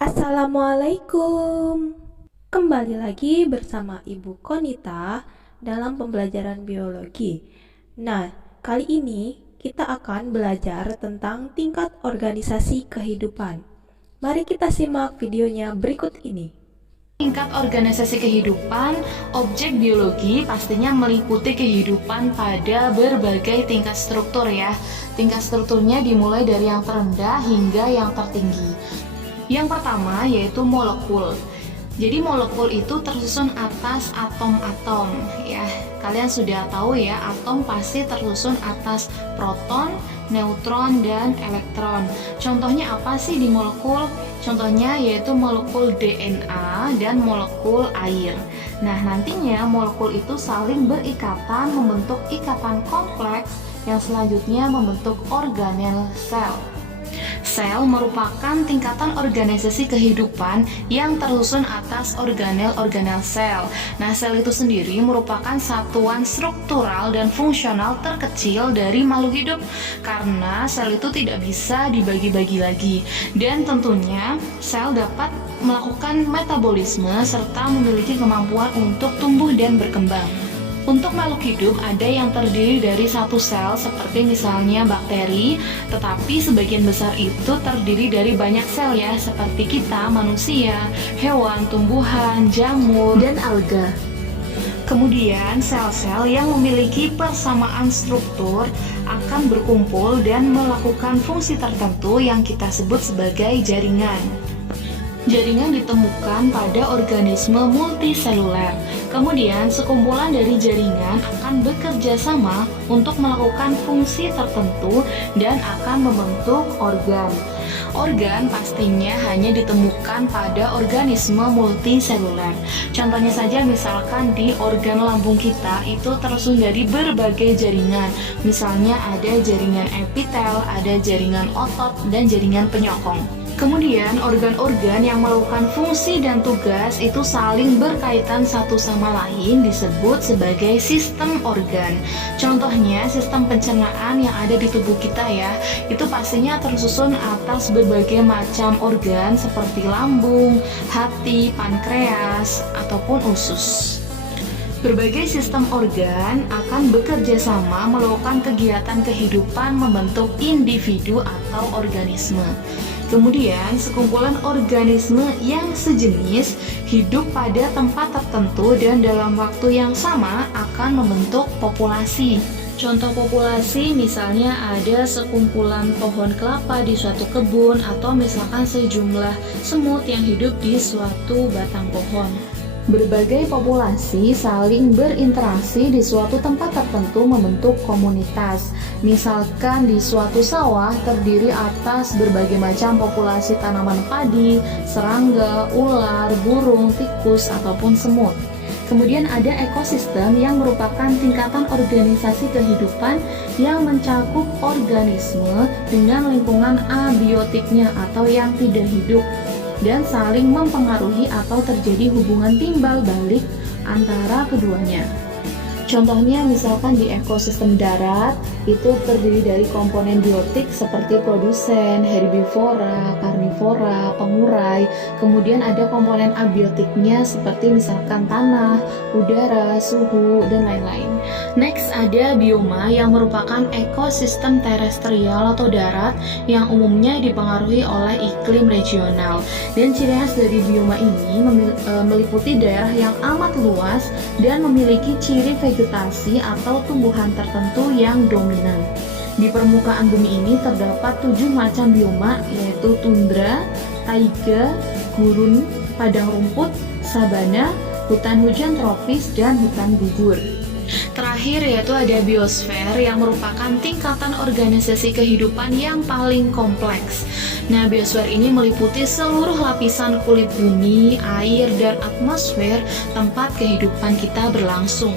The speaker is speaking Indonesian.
Assalamualaikum. Kembali lagi bersama Ibu Konita dalam pembelajaran biologi. Nah, kali ini kita akan belajar tentang tingkat organisasi kehidupan. Mari kita simak videonya berikut ini. Tingkat organisasi kehidupan, objek biologi pastinya meliputi kehidupan pada berbagai tingkat struktur ya. Tingkat strukturnya dimulai dari yang terendah hingga yang tertinggi. Yang pertama yaitu molekul. Jadi molekul itu tersusun atas atom-atom ya. Kalian sudah tahu ya, atom pasti tersusun atas proton, neutron, dan elektron. Contohnya apa sih di molekul? Contohnya yaitu molekul DNA dan molekul air. Nah, nantinya molekul itu saling berikatan membentuk ikatan kompleks yang selanjutnya membentuk organel sel. Sel merupakan tingkatan organisasi kehidupan yang tersusun atas organel-organel sel. Nah, sel itu sendiri merupakan satuan struktural dan fungsional terkecil dari makhluk hidup karena sel itu tidak bisa dibagi-bagi lagi. Dan tentunya sel dapat melakukan metabolisme serta memiliki kemampuan untuk tumbuh dan berkembang. Untuk makhluk hidup ada yang terdiri dari satu sel seperti misalnya bakteri, tetapi sebagian besar itu terdiri dari banyak sel ya, seperti kita, manusia, hewan, tumbuhan, jamur, dan alga. Kemudian sel-sel yang memiliki persamaan struktur akan berkumpul dan melakukan fungsi tertentu yang kita sebut sebagai jaringan. Jaringan ditemukan pada organisme multiseluler. Kemudian, sekumpulan dari jaringan akan bekerja sama untuk melakukan fungsi tertentu dan akan membentuk organ. Organ pastinya hanya ditemukan pada organisme multiseluler. Contohnya saja misalkan di organ lambung kita itu tersusun dari berbagai jaringan. Misalnya ada jaringan epitel, ada jaringan otot, dan jaringan penyokong. Kemudian organ-organ yang melakukan fungsi dan tugas itu saling berkaitan satu sama lain disebut sebagai sistem organ. Contohnya sistem pencernaan yang ada di tubuh kita ya, itu pastinya tersusun atas berbagai macam organ seperti lambung, hati, pankreas, ataupun usus. Berbagai sistem organ akan bekerja sama melakukan kegiatan kehidupan membentuk individu atau organisme. Kemudian, sekumpulan organisme yang sejenis hidup pada tempat tertentu dan dalam waktu yang sama akan membentuk populasi. Contoh populasi misalnya ada sekumpulan pohon kelapa di suatu kebun atau misalkan sejumlah semut yang hidup di suatu batang pohon. Berbagai populasi saling berinteraksi di suatu tempat tertentu membentuk komunitas. Misalkan di suatu sawah terdiri atas berbagai macam populasi tanaman padi, serangga, ular, burung, tikus, ataupun semut. Kemudian ada ekosistem yang merupakan tingkatan organisasi kehidupan yang mencakup organisme dengan lingkungan abiotiknya atau yang tidak hidup dan saling mempengaruhi atau terjadi hubungan timbal balik antara keduanya. Contohnya misalkan di ekosistem darat itu terdiri dari komponen biotik seperti produsen, herbivora, karnivora, pengurai. Kemudian ada komponen abiotiknya seperti misalkan tanah, udara, suhu, dan lain-lain. Next ada bioma yang merupakan ekosistem terestrial atau darat yang umumnya dipengaruhi oleh iklim regional. Dan ciri khas dari bioma ini meliputi daerah yang amat luas dan memiliki ciri vegetasi atau tumbuhan tertentu yang dominan. Di permukaan bumi ini terdapat 7 macam bioma yaitu tundra, taiga, gurun, padang rumput, sabana, hutan hujan tropis, dan hutan gugur. Terakhir yaitu ada biosfer yang merupakan tingkatan organisasi kehidupan yang paling kompleks. Nah, biosfer ini meliputi seluruh lapisan kulit bumi, air, dan atmosfer tempat kehidupan kita berlangsung.